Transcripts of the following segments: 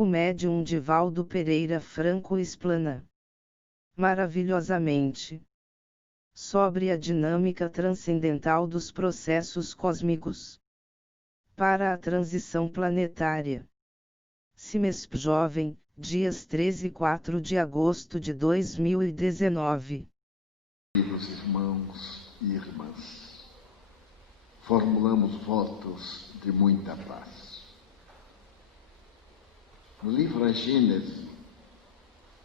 O médium Divaldo Pereira Franco explana maravilhosamente sobre a dinâmica transcendental dos processos cósmicos para a transição planetária. CIMESP Jovem, dias 13 e 4 de agosto de 2019. Queridos irmãos e irmãs, formulamos votos de muita paz. No livro A Gênese,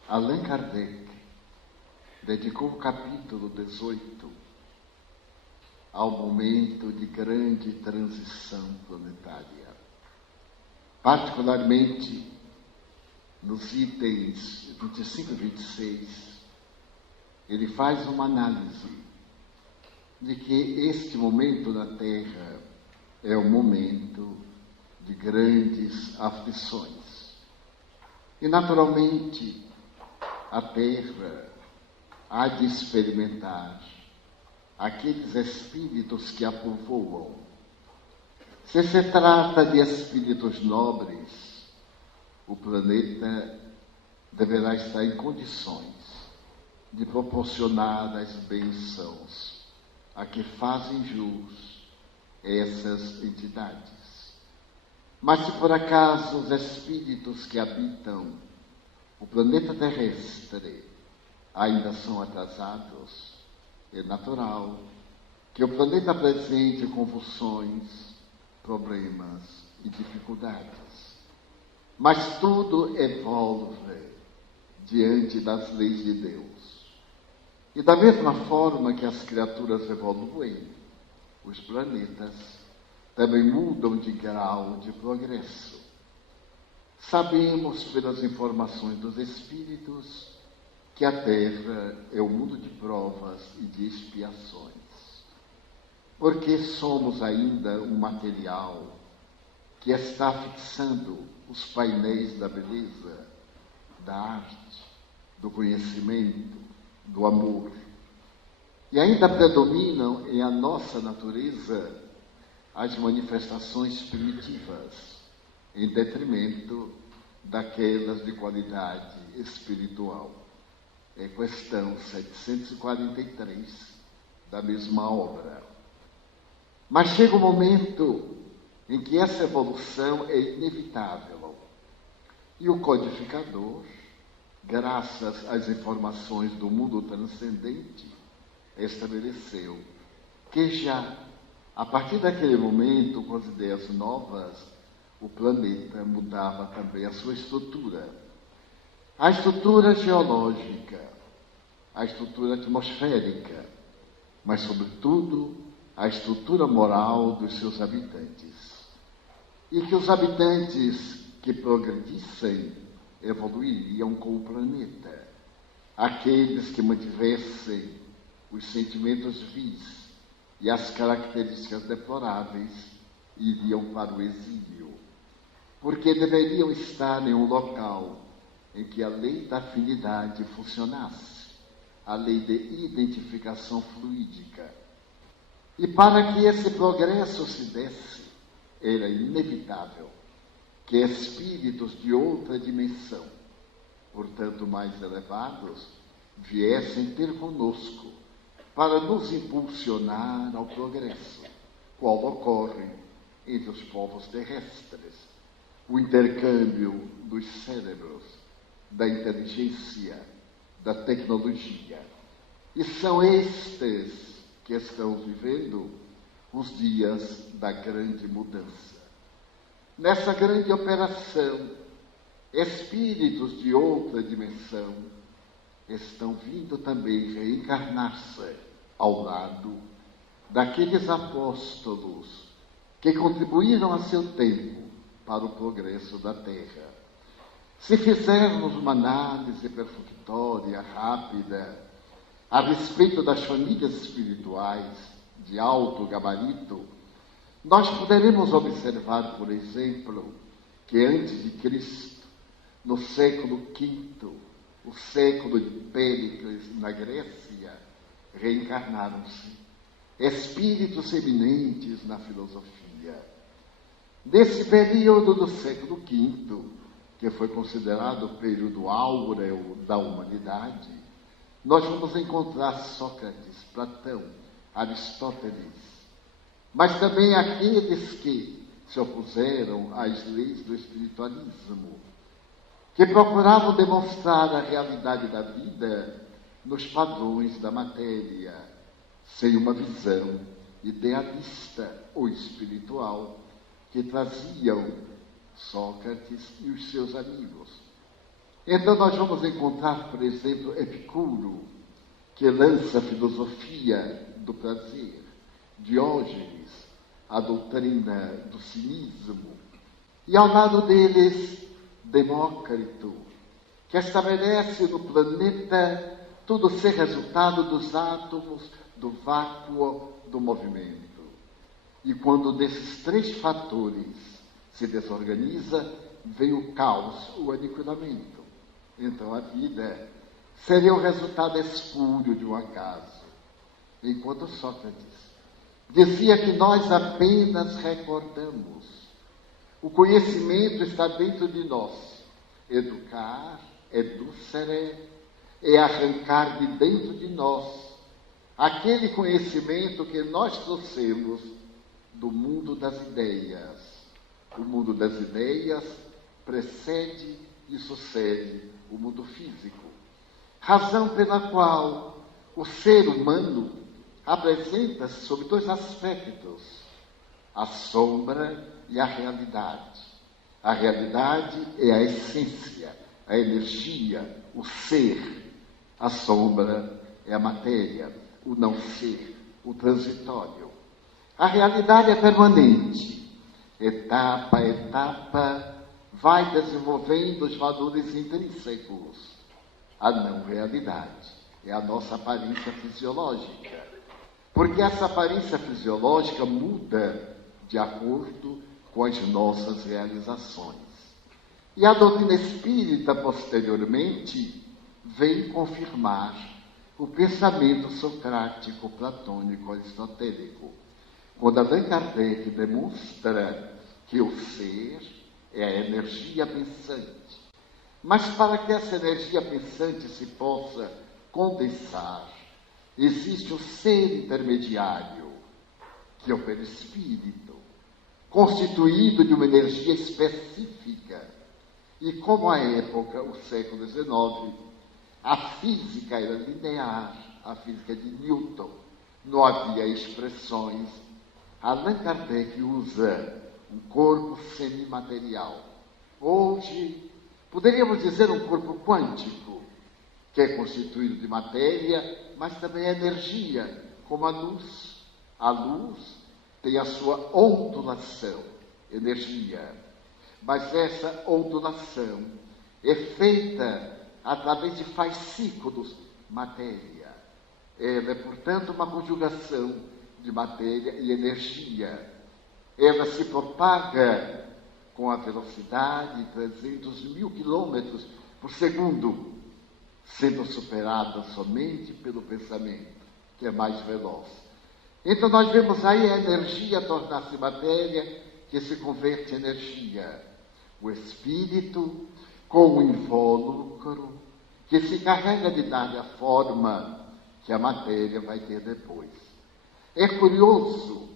Allan Kardec dedicou o capítulo 18 ao momento de grande transição planetária. Particularmente nos itens 25 e 26, ele faz uma análise de que este momento na Terra é um momento de grandes aflições. E, naturalmente, a Terra há de experimentar aqueles espíritos que a povoam. Se se trata de espíritos nobres, o planeta deverá estar em condições de proporcionar as bênçãos a que fazem jus essas entidades. Mas se por acaso os espíritos que habitam o planeta terrestre ainda são atrasados, é natural que o planeta apresente convulsões, problemas e dificuldades. Mas tudo evolve diante das leis de Deus. E da mesma forma que as criaturas evoluem, os planetas também mudam de grau de progresso. Sabemos pelas informações dos espíritos que a Terra é um mundo de provas e de expiações. Porque somos ainda um material que está fixando os painéis da beleza, da arte, do conhecimento, do amor. E ainda predominam em a nossa natureza as manifestações primitivas, em detrimento daquelas de qualidade espiritual. É questão 743 da mesma obra. Mas chega um momento em que essa evolução é inevitável. E o codificador, graças às informações do mundo transcendente, estabeleceu que já, a partir daquele momento, com as ideias novas, o planeta mudava também a sua estrutura. A estrutura geológica, a estrutura atmosférica, mas, sobretudo, a estrutura moral dos seus habitantes. E que os habitantes que progredissem evoluiriam com o planeta. Aqueles que mantivessem os sentimentos vis e as características deploráveis iriam para o exílio, porque deveriam estar em um local em que a lei da afinidade funcionasse, a lei de identificação fluídica. E para que esse progresso se desse, era inevitável que espíritos de outra dimensão, portanto mais elevados, viessem ter conosco para nos impulsionar ao progresso, qual ocorre entre os povos terrestres, o intercâmbio dos cérebros, da inteligência, da tecnologia. E são estes que estão vivendo os dias da grande mudança. Nessa grande operação, espíritos de outra dimensão estão vindo também reencarnar-se ao lado daqueles apóstolos que contribuíram a seu tempo para o progresso da Terra. Se fizermos uma análise perfunctória, rápida, a respeito das famílias espirituais de alto gabarito, nós poderemos observar, por exemplo, que antes de Cristo, no século V, o século de Péricles na Grécia, reencarnaram-se espíritos eminentes na filosofia. Nesse período do século V, que foi considerado o período áureo da humanidade, nós vamos encontrar Sócrates, Platão, Aristóteles, mas também aqueles que se opuseram às leis do espiritualismo, que procuravam demonstrar a realidade da vida nos padrões da matéria, sem uma visão idealista ou espiritual que traziam Sócrates e os seus amigos. Então nós vamos encontrar, por exemplo, Epicuro, que lança a filosofia do prazer, Diógenes, a doutrina do cinismo, e ao lado deles, Demócrito, que estabelece no planeta tudo ser resultado dos átomos, do vácuo, do movimento. E quando desses três fatores se desorganiza, vem o caos, o aniquilamento. Então a vida seria o resultado espúrio de um acaso. Enquanto Sócrates dizia que nós apenas recordamos. O conhecimento está dentro de nós. Educar, educere, é arrancar de dentro de nós aquele conhecimento que nós trouxemos do mundo das ideias. O mundo das ideias precede e sucede o mundo físico. Razão pela qual o ser humano apresenta-se sob dois aspectos, a sombra e a realidade. A realidade é a essência, a energia, o ser. A sombra é a matéria, o não ser, o transitório. A realidade é permanente. Etapa a etapa, vai desenvolvendo os valores intrínsecos. A não realidade é a nossa aparência fisiológica. Porque essa aparência fisiológica muda de acordo com as nossas realizações. E a doutrina espírita, posteriormente, vem confirmar o pensamento socrático, platônico, aristotélico. Quando Allan Kardec demonstra que o ser é a energia pensante. Mas para que essa energia pensante se possa condensar, existe o ser intermediário, que é o perispírito, constituído de uma energia específica. E como à época, o século XIX, a física era linear, a física de Newton, não havia expressões, Allan Kardec usa um corpo semimaterial. Hoje, poderíamos dizer um corpo quântico, que é constituído de matéria, mas também é energia, como a luz. A luz tem a sua ondulação, energia. Mas essa ondulação é feita através de fascículos, matéria. Ela é, portanto, uma conjugação de matéria e energia. Ela se propaga com a velocidade de 300 mil quilômetros por segundo, sendo superada somente pelo pensamento, que é mais veloz. Então nós vemos aí a energia tornar-se matéria, que se converte em energia. O espírito com o invólucro, que se carrega de dar a forma que a matéria vai ter depois. É curioso,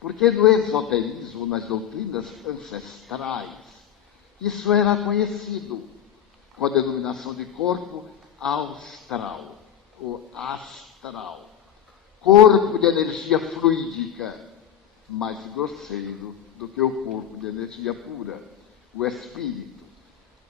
porque no esoterismo, nas doutrinas ancestrais, isso era conhecido com a denominação de corpo austral, ou astral. Corpo de energia fluídica, mais grosseiro do que o corpo de energia pura, o espírito.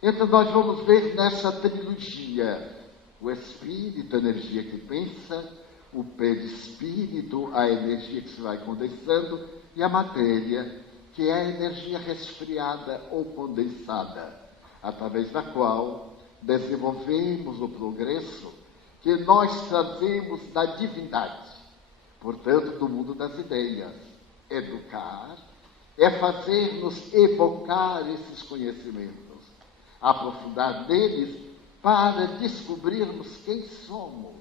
Então nós vamos ver nessa trilogia o espírito, a energia que pensa, o perispírito, a energia que se vai condensando, e a matéria, que é a energia resfriada ou condensada, através da qual desenvolvemos o progresso que nós trazemos da divindade, portanto, do mundo das ideias. Educar é fazer-nos evocar esses conhecimentos, aprofundar neles para descobrirmos quem somos,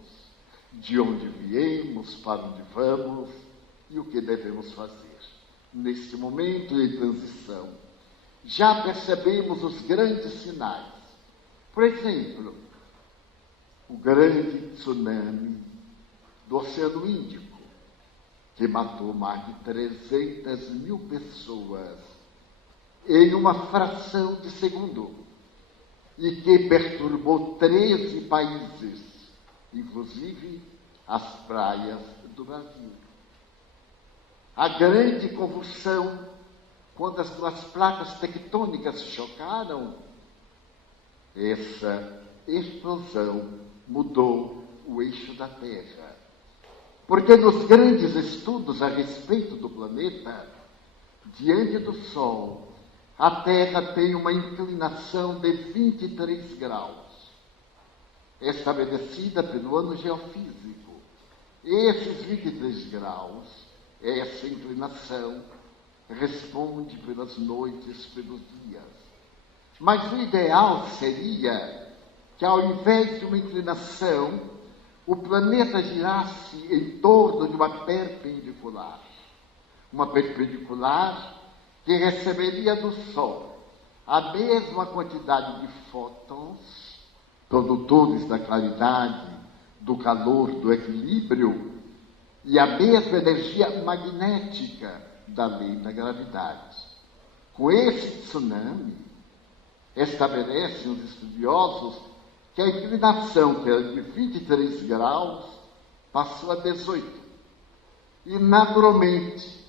de onde viemos, para onde vamos e o que devemos fazer. Neste momento de transição, já percebemos os grandes sinais. Por exemplo, o grande tsunami do Oceano Índico, que matou mais de 300 mil pessoas em uma fração de segundo e que perturbou 13 países, inclusive as praias do Brasil. A grande convulsão, quando as duas placas tectônicas chocaram, essa explosão mudou o eixo da Terra. Porque nos grandes estudos a respeito do planeta, diante do Sol, a Terra tem uma inclinação de 23 graus, estabelecida pelo ano geofísico. Esses 23 graus, essa inclinação, responde pelas noites, pelos dias. Mas o ideal seria que, ao invés de uma inclinação, o planeta girasse em torno de uma perpendicular. Uma perpendicular que receberia do Sol a mesma quantidade de fótons, produtores da claridade, do calor, do equilíbrio, e a mesma energia magnética da lei da gravidade. Com esse tsunami, estabelecem os estudiosos que a inclinação, que era de 23 graus, passou a 18. E, naturalmente,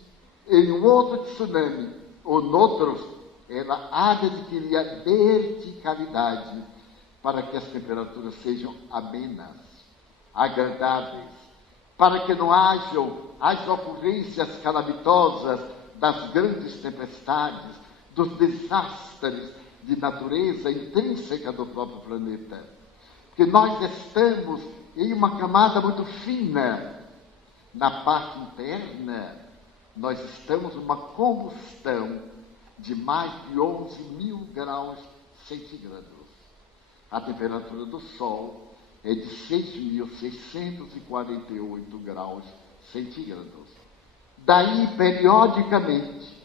em um outro tsunami, ou noutros, ela há de adquirir a verticalidade para que as temperaturas sejam amenas, agradáveis, para que não hajam as ocorrências calamitosas das grandes tempestades, dos desastres de natureza intrínseca do próprio planeta. Porque nós estamos em uma camada muito fina. Na parte interna, nós estamos numa combustão de mais de 11 mil graus centígrados. A temperatura do Sol é de 6.648 graus centígrados. Daí, periodicamente,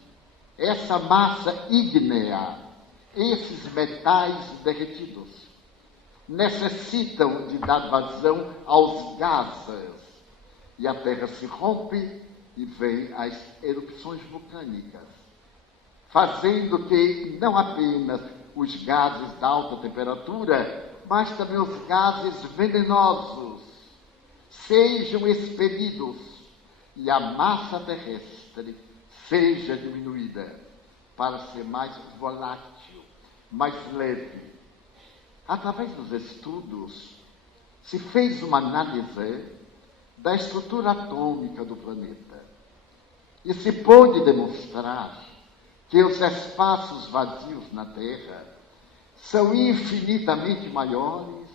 essa massa ígnea, esses metais derretidos, necessitam de dar vazão aos gases. E a Terra se rompe e vem as erupções vulcânicas, fazendo que não apenas os gases da alta temperatura, mas também os gases venenosos sejam expelidos e a massa terrestre seja diminuída para ser mais volátil, mais leve. Através dos estudos, se fez uma análise da estrutura atômica do planeta e se pôde demonstrar que os espaços vazios na Terra são infinitamente maiores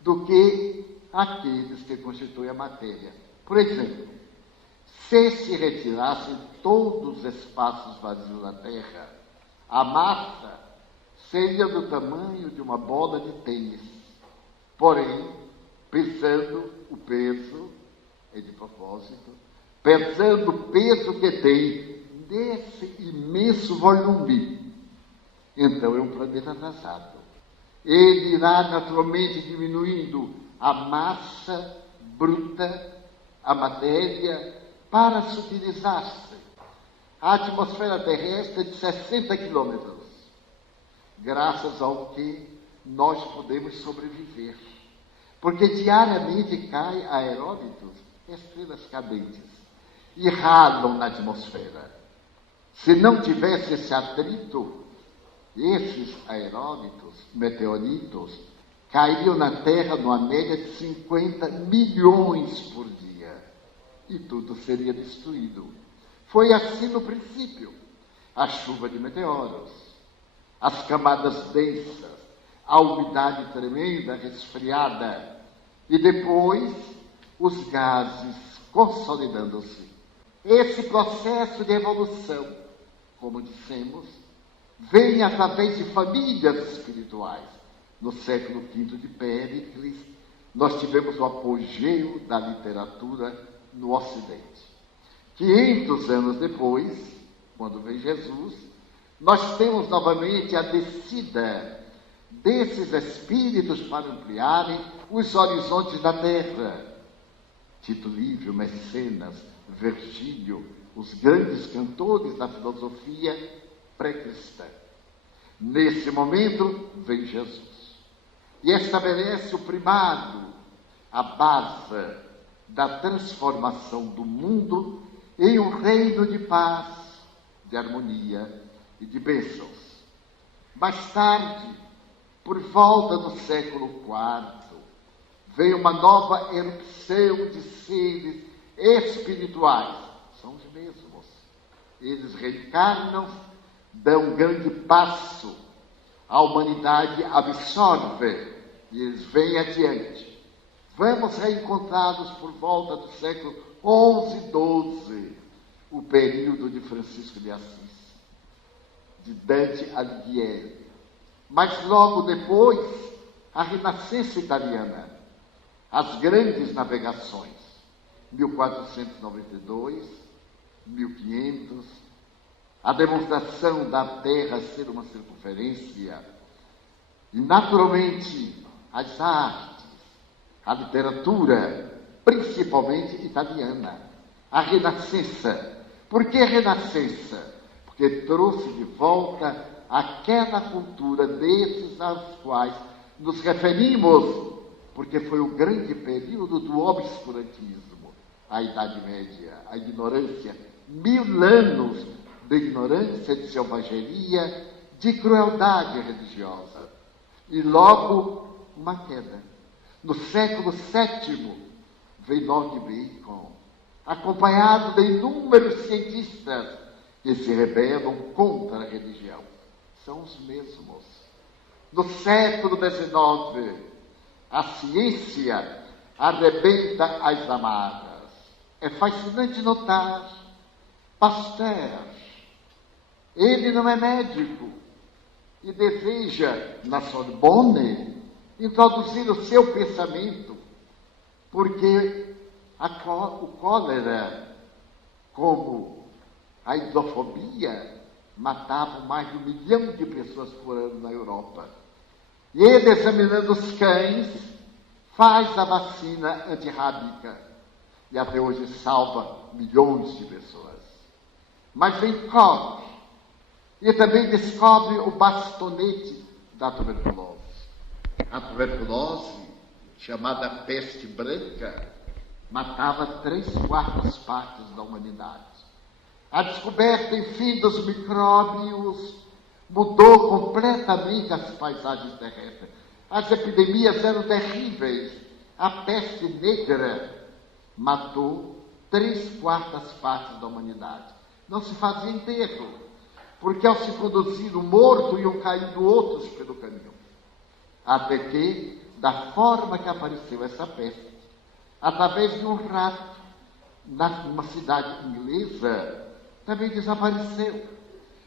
do que aqueles que constituem a matéria. Por exemplo, se retirassem todos os espaços vazios da Terra, a massa seria do tamanho de uma bola de tênis. Porém, pesando o peso, é de propósito, pesando o peso que tem desse imenso volume, então é um planeta atrasado. Ele irá naturalmente diminuindo a massa bruta, a matéria, para sutilizar-se. A atmosfera terrestre é de 60 quilômetros, graças ao que nós podemos sobreviver. Porque diariamente caem aerólitos, estrelas cadentes, e ralam na atmosfera. Se não tivesse esse atrito, esses aerólitos, meteoritos, cairiam na Terra numa média de 50 milhões por dia. E tudo seria destruído. Foi assim no princípio. A chuva de meteoros, as camadas densas, a umidade tremenda, resfriada, e depois os gases consolidando-se. Esse processo de evolução, como dissemos, vem através de famílias espirituais. No século V de Péricles, nós tivemos o apogeu da literatura no Ocidente. 500 anos depois, quando vem Jesus, nós temos novamente a descida desses espíritos para ampliarem os horizontes da Terra. Tito Livio, Mecenas, Virgílio, os grandes cantores da filosofia pré-cristã. Nesse momento, vem Jesus e estabelece o primado, a base da transformação do mundo em um reino de paz, de harmonia e de bênçãos. Mais tarde, por volta do século IV, veio uma nova erupção de seres espirituais. São os mesmos. Eles reencarnam, dão um grande passo. A humanidade absorve e eles vêm adiante. Vamos reencontrá-los por volta do século XI, XII, o período de Francisco de Assis, de Dante Alighieri. Mas logo depois, a Renascença italiana, as grandes navegações, 1492, 1500, a demonstração da Terra ser uma circunferência, e naturalmente as artes, a literatura, principalmente italiana, a Renascença. Por que Renascença? Porque trouxe de volta aquela cultura desses aos quais nos referimos, porque foi o grande período do obscurantismo, a Idade Média, a ignorância, 1000 anos de ignorância, de selvageria, de crueldade religiosa. E logo uma queda. No século VII, veio Lord Bacon, acompanhado de inúmeros cientistas que se rebelam contra a religião. São os mesmos. No século XIX, a ciência arrebenta as amarras. É fascinante notar Pasteur. Ele não é médico e deseja, na Sorbonne, introduzir o seu pensamento, porque o cólera, como a hidrofobia, matavam mais de 1 milhão de pessoas por ano na Europa. E ele, examinando os cães, faz a vacina antirrábica e até hoje salva milhões de pessoas. Mas vem Koch e também descobre o bastonete da tuberculose. A tuberculose, chamada peste branca, matava 3/4 da humanidade. A descoberta, enfim, dos micróbios mudou completamente as paisagens terrestres. As epidemias eram terríveis. A peste negra matou 3/4 da humanidade. Não se fazia enterro, porque ao se conduzir o morto, iam caindo outros pelo caminho. Até que, da forma que apareceu essa peste, através de um rato, numa cidade inglesa, também desapareceu.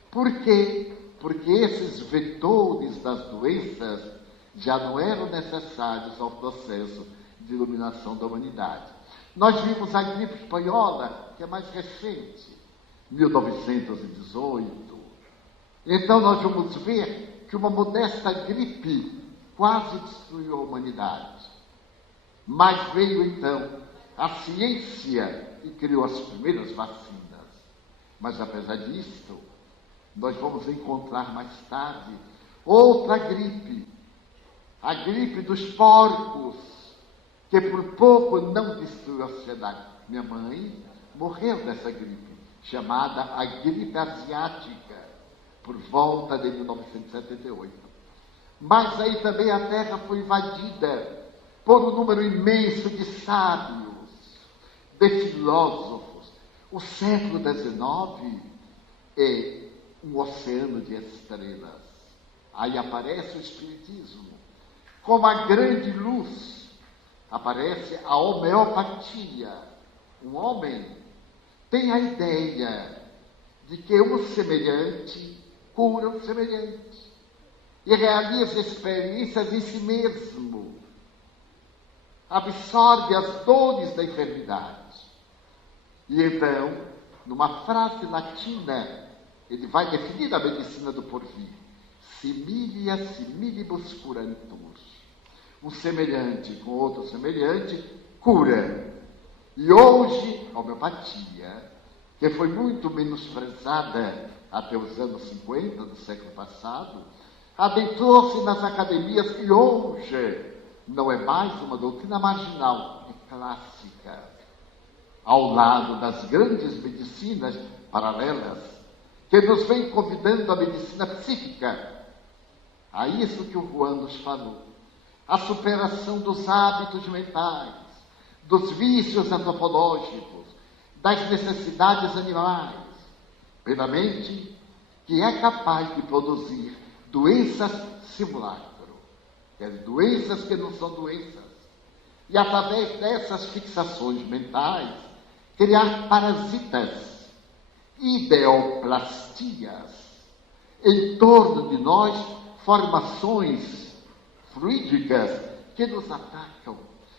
Por quê? Porque esses vetores das doenças já não eram necessários ao processo de iluminação da humanidade. Nós vimos a gripe espanhola, que é mais recente, 1918. Então nós vamos ver que uma modesta gripe quase destruiu a humanidade. Mas veio então a ciência e criou as primeiras vacinas. Mas apesar disto, nós vamos encontrar mais tarde outra gripe, a gripe dos porcos, que por pouco não destruiu a sociedade. Minha mãe morreu dessa gripe, chamada a gripe asiática, por volta de 1978. Mas aí também a Terra foi invadida por um número imenso de sábios, de filósofos. O século XIX é um oceano de estrelas. Aí aparece o Espiritismo. Como a grande luz, aparece a homeopatia. Um homem tem a ideia de que um semelhante cura um semelhante e realiza experiências em si mesmo. Absorve as dores da enfermidade. E então, numa frase latina, ele vai definir a medicina do porvir. Similia similibus curantur. Um semelhante com outro semelhante cura. E hoje, a homeopatia, que foi muito menosprezada até os anos 50 do século passado, adentrou-se nas academias e hoje não é mais uma doutrina marginal, é clássica, ao lado das grandes medicinas paralelas, que nos vem convidando a medicina psíquica, a isso que o Juan nos falou, a superação dos hábitos mentais, dos vícios antropológicos, das necessidades animais, pela mente que é capaz de produzir doenças simulacro, doenças que não são doenças, e através dessas fixações mentais, criar parasitas, ideoplastias, em torno de nós, formações fluídicas que nos atacam,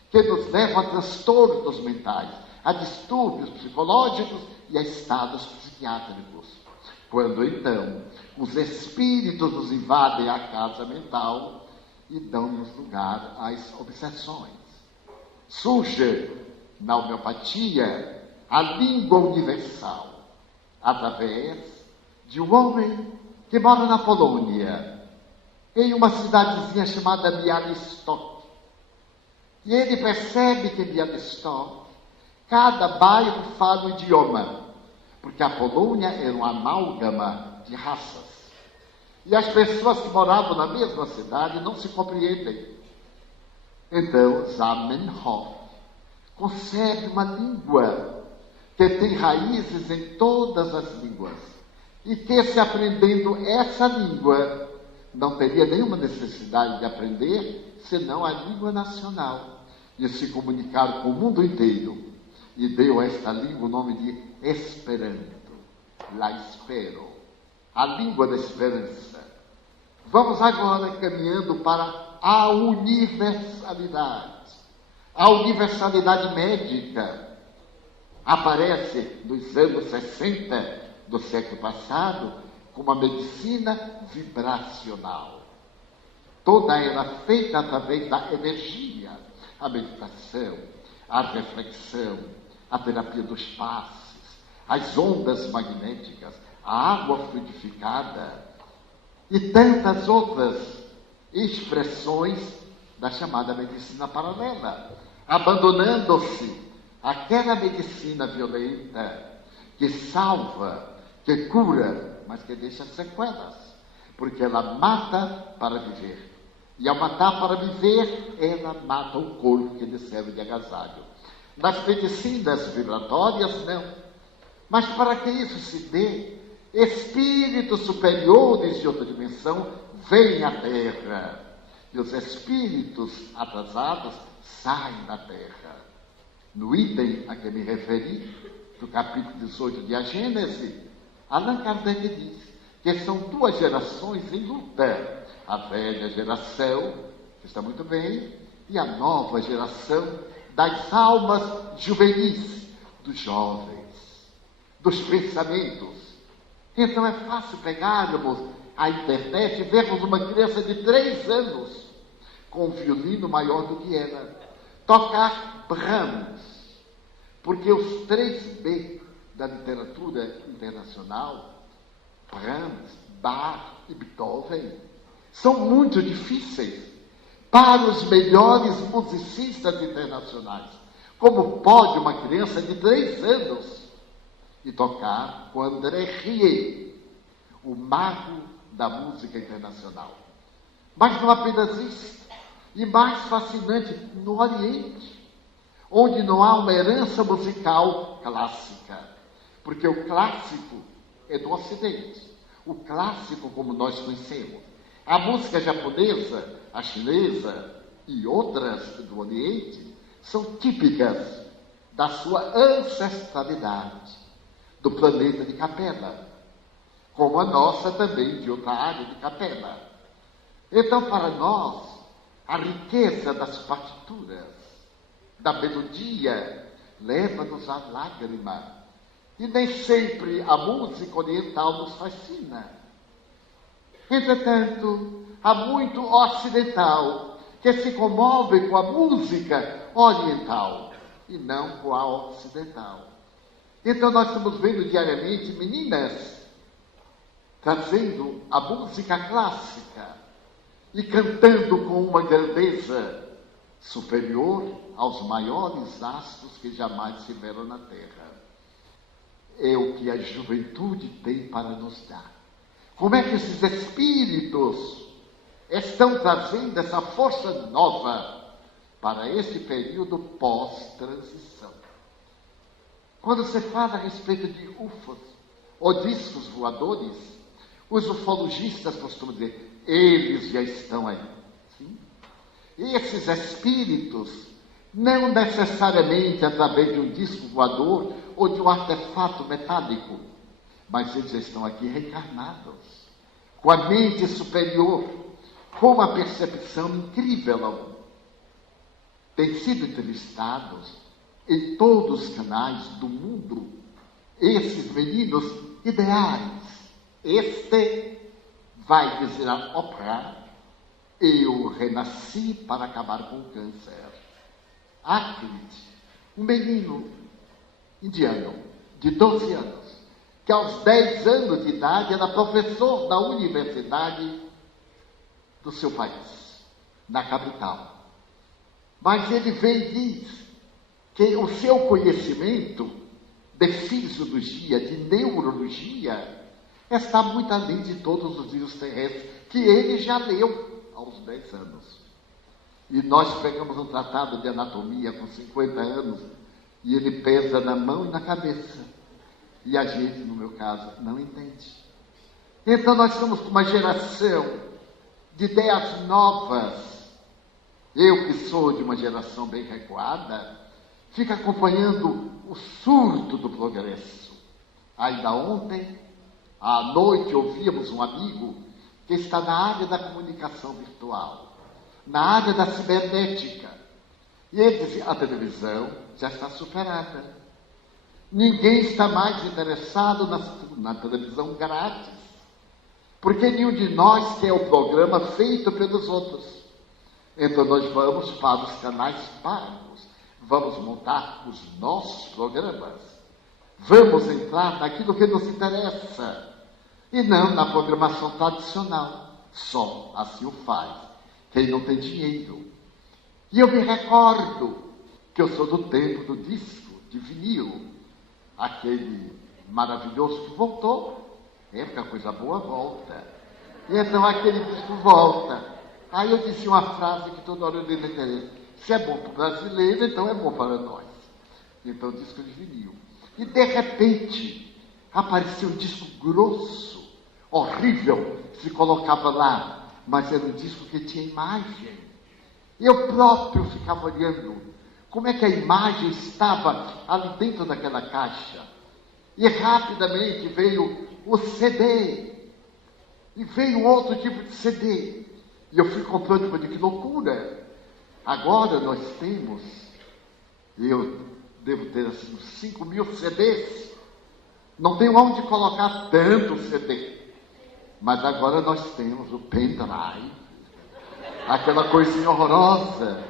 que nos levam a transtornos mentais, a distúrbios psicológicos e a estados psiquiátricos. Quando então os espíritos nos invadem a casa mental e dão-nos lugar às obsessões. Surge na homeopatia a língua universal, através de um homem que mora na Polônia, em uma cidadezinha chamada Białystok. E ele percebe que em Białystok, cada bairro fala um idioma, porque a Polônia era uma amálgama de raças. E as pessoas que moravam na mesma cidade não se compreendem. Então, Zamenhof concebe uma língua que tem raízes em todas as línguas. E que, se aprendendo essa língua, não teria nenhuma necessidade de aprender, senão a língua nacional, e se comunicar com o mundo inteiro. E deu a esta língua o nome de Esperanto, la espero, a língua da esperança. Vamos agora caminhando para a universalidade médica. Aparece nos anos 60 do século passado como a medicina vibracional. Toda ela feita através da energia, a meditação, a reflexão, a terapia dos passes, as ondas magnéticas, a água fluidificada e tantas outras expressões da chamada medicina paralela, abandonando-se aquela medicina violenta que salva, que cura, mas que deixa sequelas, porque ela mata para viver. E ao matar para viver, ela mata o corpo que lhe serve de agasalho. Nas medicinas vibratórias, não. Mas para que isso se dê, espíritos superiores de outra dimensão vêm à Terra. E os espíritos atrasados saem da Terra. No item a que me referi, do capítulo 18 de A Gênese, Allan Kardec diz que são duas gerações em luta. A velha geração, que está muito bem, e a nova geração das almas juvenis, dos jovens, dos pensamentos. Então é fácil pegarmos a internet e vermos uma criança de 3 anos com um violino maior do que ela tocar Brahms, porque os 3B da literatura internacional, Brahms, Bach e Beethoven, são muito difíceis para os melhores musicistas internacionais. Como pode uma criança de 3 anos ir tocar com André Rieu, o mago da música internacional? Mas não apenas isso, e mais fascinante, no Oriente, onde não há uma herança musical clássica, porque o clássico é do Ocidente, o clássico como nós conhecemos. A música japonesa, a chinesa e outras do Oriente são típicas da sua ancestralidade, do planeta de Capela, como a nossa também, de outra área de Capela. Então, para nós, a riqueza das partituras, da melodia, leva-nos à lágrima. E nem sempre a música oriental nos fascina. Entretanto, há muito ocidental que se comove com a música oriental e não com a ocidental. Então nós estamos vendo diariamente meninas trazendo a música clássica e cantando com uma grandeza superior aos maiores astros que jamais se viram na Terra. É o que a juventude tem para nos dar. Como é que esses espíritos estão trazendo essa força nova para esse período pós-transição? Quando se fala a respeito de UFOs ou discos voadores, os ufologistas costumam dizer, eles já estão aí. Sim? E esses espíritos, não necessariamente através de um disco voador ou de um artefato metálico, mas eles estão aqui reencarnados, com a mente superior, com uma percepção incrível. Têm sido entrevistados em todos os canais do mundo, esses meninos ideais. Este vai dizer a Oprah, eu renasci para acabar com o câncer. Acredite, um menino indiano de 12 anos, que aos 10 anos de idade era professor da universidade do seu país, na capital. Mas ele vem e diz que o seu conhecimento de fisiologia, de neurologia, está muito além de todos os livros terrestres que ele já leu aos 10 anos. E nós pegamos um tratado de anatomia com 50 anos e ele pesa na mão e na cabeça. E a gente, no meu caso, não entende. Então nós estamos com uma geração de ideias novas. Eu, que sou de uma geração bem recuada, fico acompanhando o surto do progresso. Ainda ontem, à noite, ouvíamos um amigo que está na área da comunicação virtual, na área da cibernética. E ele dizia, a televisão já está superada. Ninguém está mais interessado na televisão grátis, porque nenhum de nós quer o programa feito pelos outros. Então nós vamos para os canais pagos, vamos montar os nossos programas, vamos entrar naquilo que nos interessa, e não na programação tradicional. Só assim o faz quem não tem dinheiro. E eu me recordo que eu sou do tempo do disco de vinil, aquele maravilhoso que voltou, porque a coisa boa volta. E então aquele disco volta. Aí eu disse uma frase que toda hora eu devo entender. Se é bom para o brasileiro, então é bom para nós. Então, disco de vinil. E de repente, apareceu um disco grosso, horrível, se colocava lá, mas era um disco que tinha imagem. Eu próprio ficava olhando como é que a imagem estava ali dentro daquela caixa. E rapidamente veio o CD. E veio outro tipo de CD. E eu fui comprando e falei, que loucura! Agora nós temos, eu devo ter assim, 5.000 CDs. Não tenho onde colocar tanto CD. Mas agora nós temos o pendrive, aquela coisinha horrorosa.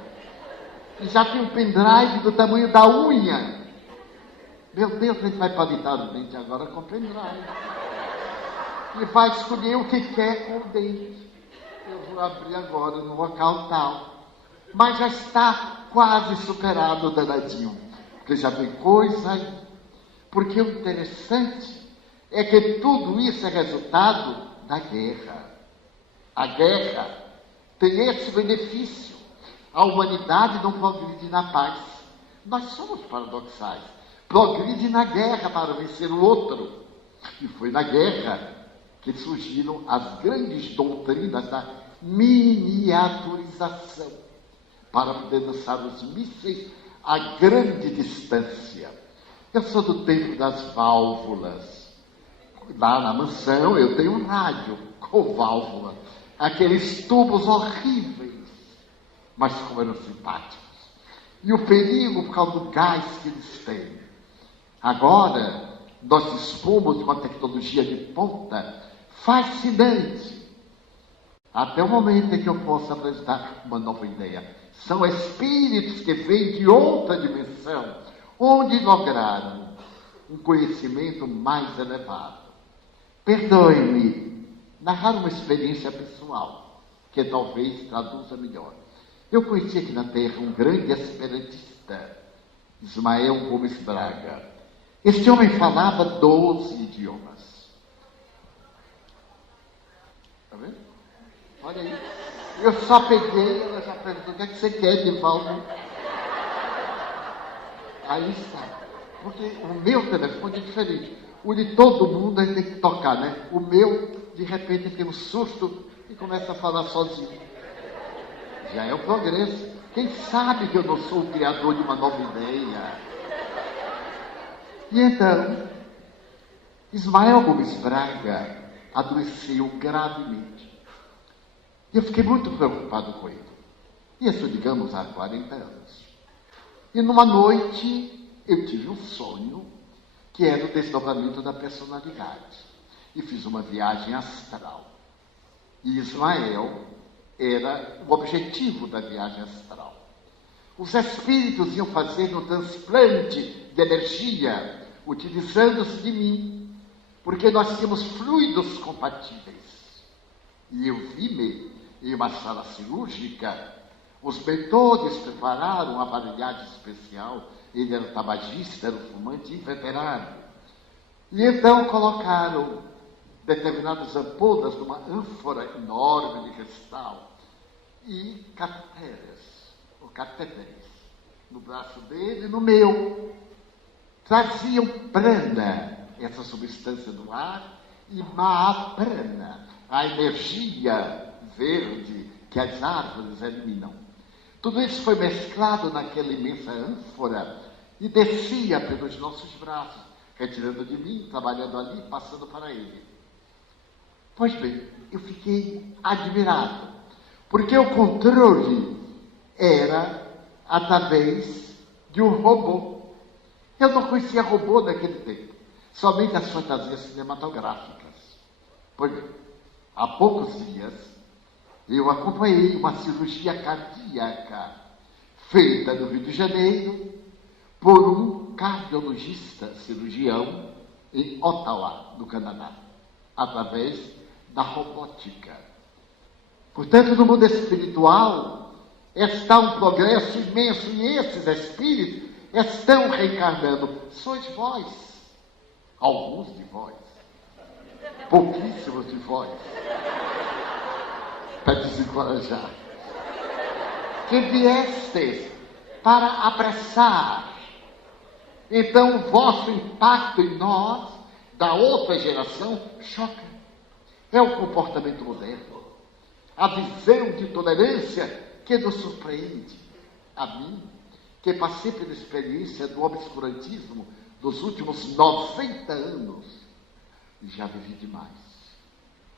E já tem um pendrive do tamanho da unha. Meu Deus, a gente vai palitar o dente agora com pendrive. E vai escolher o que quer com o dente. Eu vou abrir agora no local tal. Mas já está quase superado o danadinho. Porque já tem coisa aí. Porque o interessante é que tudo isso é resultado da guerra. A guerra tem esse benefício. A humanidade não progride na paz. Nós somos paradoxais. Progride na guerra para vencer o outro. E foi na guerra que surgiram as grandes doutrinas da miniaturização, para poder lançar os mísseis a grande distância. Eu sou do tempo das válvulas. Lá na mansão eu tenho um rádio com válvula, aqueles tubos horríveis, mas como eram simpáticos. E o perigo por causa do gás que eles têm. Agora, nós dispomos de uma tecnologia de ponta fascinante, até o momento em que eu possa apresentar uma nova ideia. São espíritos que vêm de outra dimensão, onde lograram um conhecimento mais elevado. Perdoe-me narrar uma experiência pessoal, que talvez traduza melhor. Eu conheci aqui na Terra um grande esperantista, Ismael Gomes Braga. Este homem falava 12 idiomas. Está vendo? Olha aí. Eu só peguei, ela já perguntou: o que é que você quer, Divaldo? Aí está. Porque o meu telefone é diferente. O de todo mundo a gente tem que tocar, né? O meu, de repente, tem um susto e começa a falar sozinho. Já é o progresso. Quem sabe que eu não sou o criador de uma nova ideia? E então, Ismael Gomes Braga adoeceu gravemente. E eu fiquei muito preocupado com ele. Isso, digamos, há 40 anos. E numa noite, eu tive um sonho que era o desdobramento da personalidade. E fiz uma viagem astral. E Ismael era o objetivo da viagem astral. Os espíritos iam fazer um transplante de energia, utilizando-se de mim, porque nós tínhamos fluidos compatíveis. E eu vi-me em uma sala cirúrgica. Os mentores prepararam uma aparelhagem especial. Ele era tabagista, era fumante inveterado. E então colocaram determinadas ampolas numa ânfora enorme de cristal e catéteres no braço dele e no meu. Traziam prana, essa substância do ar, e maaprana, a energia verde que as árvores eliminam. Tudo isso foi mesclado naquela imensa ânfora e descia pelos nossos braços, retirando de mim, trabalhando ali, passando para ele. Pois bem, eu fiquei admirado, porque o controle era através de um robô. Eu não conhecia robô naquele tempo, somente as fantasias cinematográficas. Pois bem, há poucos dias, eu acompanhei uma cirurgia cardíaca feita no Rio de Janeiro por um cardiologista cirurgião em Ottawa, no Canadá, através da robótica. Portanto, no mundo espiritual está um progresso imenso e esses espíritos estão reencarnando. Sois vós, alguns de vós, pouquíssimos de vós, para desencorajar, que viestes para apressar. Então, o vosso impacto em nós, da outra geração, choca. É o comportamento moderno, a visão de tolerância que nos surpreende. A mim, que passei pela experiência do obscurantismo dos últimos 90 anos, e já vivi demais.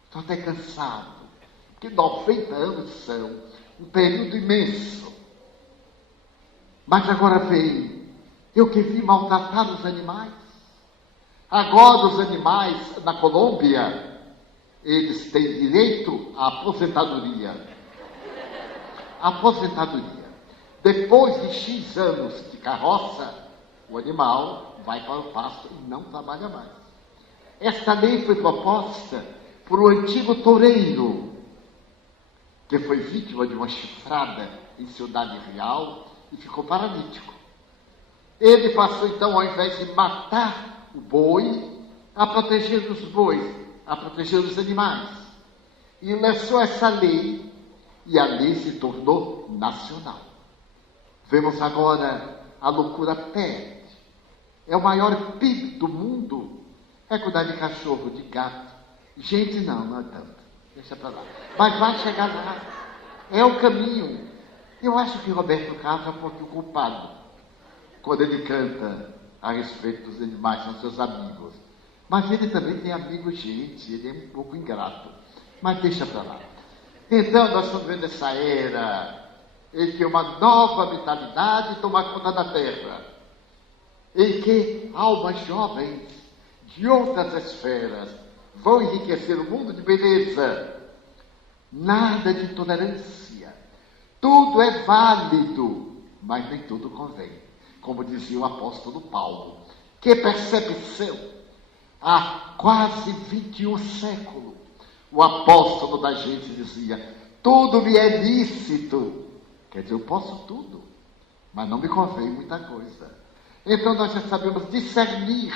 Estou até cansado. Que 90 anos são um período imenso. Mas agora vem, eu que vi maltratar os animais. Agora os animais na Colômbia, eles têm direito à aposentadoria. Aposentadoria. Depois de X anos de carroça, o animal vai para o pasto e não trabalha mais. Esta lei foi proposta por um antigo toureiro, que foi vítima de uma chifrada em Cidade Real e ficou paralítico. Ele passou então, ao invés de matar o boi, a proteger os bois, a proteger os animais. E lançou essa lei, e a lei se tornou nacional. Vemos agora a loucura pet. É o maior PIB do mundo. É cuidar de cachorro, de gato. Gente, não é tanto. Deixa para lá. Mas vai chegar lá. É o caminho. Eu acho que Roberto Carlos é um pouquinho culpado quando ele canta a respeito dos animais, são seus amigos. Mas ele também tem amigos, gente. Ele é um pouco ingrato. Mas deixa para lá. Então, nós estamos vendo essa era em que uma nova vitalidade toma conta da Terra. Em que almas jovens de outras esferas vão enriquecer o mundo de beleza. Nada de tolerância. Tudo é válido, mas nem tudo convém. Como dizia o apóstolo Paulo. Que percepção! Há quase 21 séculos, o apóstolo da gente dizia: tudo me é lícito. Quer dizer, eu posso tudo, mas não me convém muita coisa. Então nós já sabemos discernir.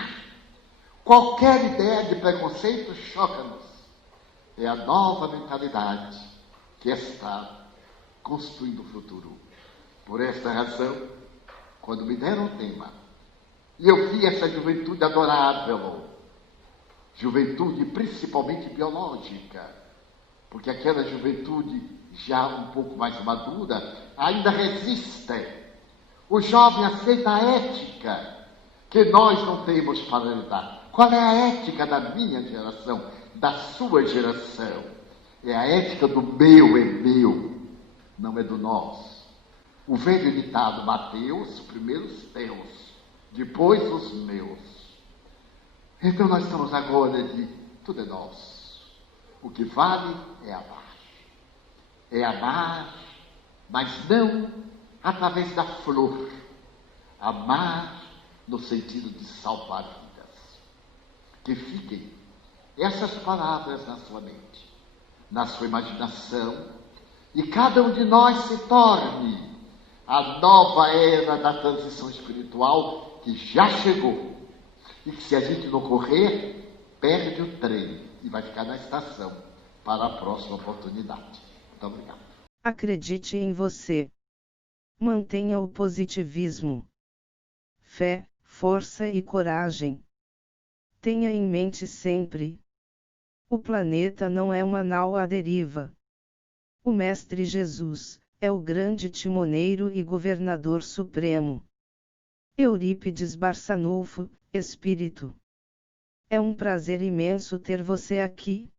Qualquer ideia de preconceito choca-nos. É a nova mentalidade que está construindo o futuro. Por esta razão, quando me deram o tema, e eu vi essa juventude adorável, juventude principalmente biológica, porque aquela juventude já um pouco mais madura ainda resiste. O jovem aceita a ética que nós não temos para lidar. Qual é a ética da minha geração, da sua geração? É a ética do meu é meu, não é do nós. O velho ditado: Mateus, primeiro os teus, depois os meus. Então nós estamos agora de tudo é nosso. O que vale é amar. É amar, mas não através da flor. Amar no sentido de salvar vidas. Que fiquem essas palavras na sua mente, na sua imaginação, e cada um de nós se torne a nova era da transição espiritual que já chegou. E que se a gente não correr, perde o trem e vai ficar na estação para a próxima oportunidade. Muito obrigado. Acredite em você. Mantenha o positivismo. Fé, força e coragem. Tenha em mente sempre: o planeta não é uma nau à deriva. O Mestre Jesus é o grande timoneiro e governador supremo. Eurípides Barçanufo, Espírito. É um prazer imenso ter você aqui.